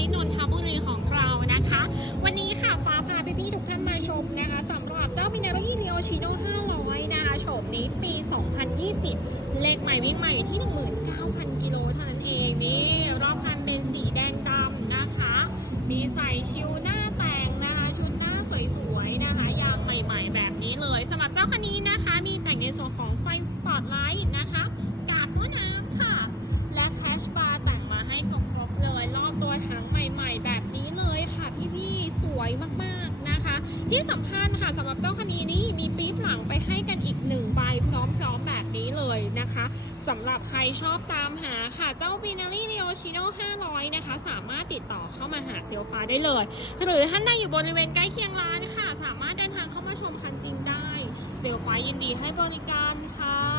ส์นนทบุรีของเรานะคะ วันนี้ค่ะฟ้าพาพี่ๆทุกท่านมาชมนะคะสำหรับเจ้ามินารีเรียวชิโน่500 นะคะโฉมนี้ปี 2020 เลขใหม่วิ่งใหม่ที่ 19,000 กิโลเท่านั้นเองนี่รอบคันเป็นสีแดงดำนะคะ มีใส่ชิวหน้าแต่งนะคะชุดหน้าสวยๆนะคะยางใหม่ๆแบบนี้เลยสำหรับเจ้าคันนี้นะคะ มีแต่งในส่วนของไฟสปอตไลท์นะ ถังใหม่ ๆ แบบนี้เลยค่ะพี่ๆสวยมากๆนะคะ ที่สำคัญค่ะสำหรับเจ้าคันนี้นี่มีปี๊บหลังไปให้กันอีกหนึ่งใบพร้อมๆแบบนี้เลยนะคะสำหรับใครชอบตามหาค่ะเจ้า b i n a r i Neo Chino 500 นะคะ สามารถติดต่อเข้ามาหาเซลฟ้าได้เลย หรือท่านใดอยู่บริเวณใกล้เคียงร้านค่ะ สามารถเดินทางเข้ามาชมคันจริงได้ เซลฟ้ายินดีให้บริการค่ะ